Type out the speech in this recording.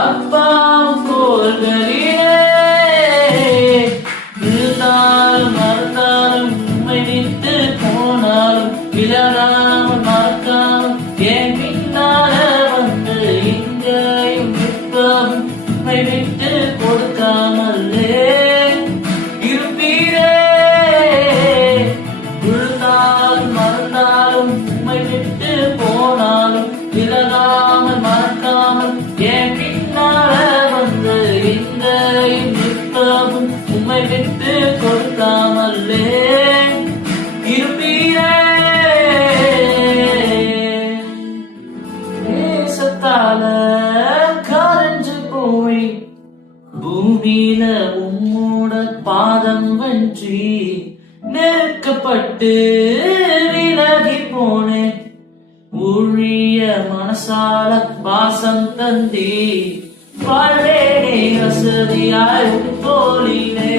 அப்பாவும் கோள்களிலே இருந்தாலும் மறந்தாலும் உண்மை விட்டு போனாலும் விலகாமல் மறக்காமல் என் பின்னால வந்து இங்கேயும் நிற்பதும் உண்மை விட்டு கொடுக்காமலே இருப்பீரே. விழுந்தாலும் மறந்தாலும் உண்மை விட்டு போனாலும் விலகாமல் மறக்காமல் என் பின்னால வந்து இங்கேயும் நிற்பதும் உண்மை விட்டு கொடுக்காமலே இருப்பீரே. தேசத்தால கரைஞ்சு போய் பூமியில உம்மோட பாதம் வென்றி நெருக்கப்பட்டு விலகி போனேன். ஊழிய மனசால பாசம் தந்தி வாழ்வேனே வசதியாய் தோழினே.